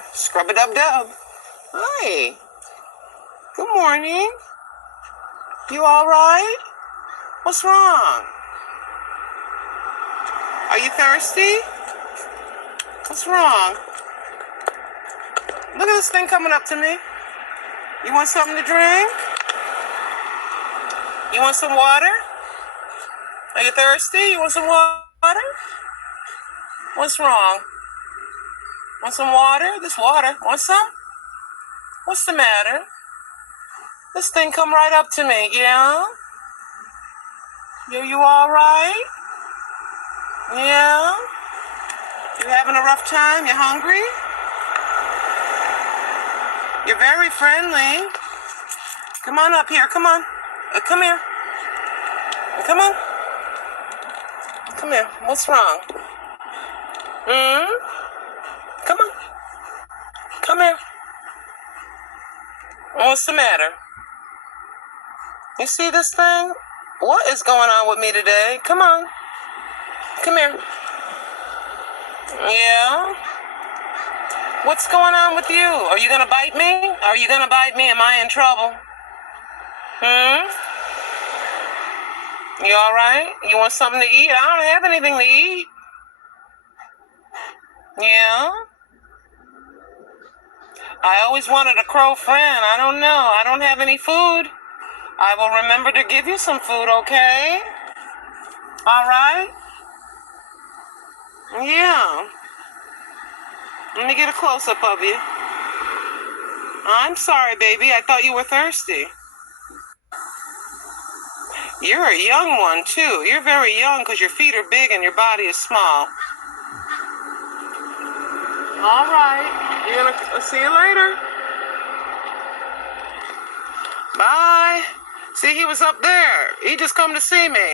here. Scrub-a-dub-dub. Hi. Good morning. You all right? What's wrong? Are you thirsty? What's wrong? Look at this thing coming up to me. You want something to drink? You want some water? Are you thirsty? You want some water? What's wrong? Want some water? This water. Want some? What's the matter? This thing come right up to me, yeah? You all right? Yeah? You having a rough time? You hungry? You're very friendly. Come on up here. Come on. Come here. Come on. Come here. What's wrong? Come on. Come here. What's the matter? You see this thing? What is going on with me today? Come on. Come here. Yeah? What's going on with you? Are you going to bite me? Are you going to bite me? Am I in trouble? You all right? You want something to eat? I don't have anything to eat. Yeah? I always wanted a crow friend. I don't know. I don't have any food. I will remember to give you some food, okay? All right? Yeah. Let me get a close-up of you. I'm sorry, baby. I thought you were thirsty. You're a young one, too. You're very young because your feet are big and your body is small. All right. You're gonna see you later. Bye. See, he was up there. He just come to see me.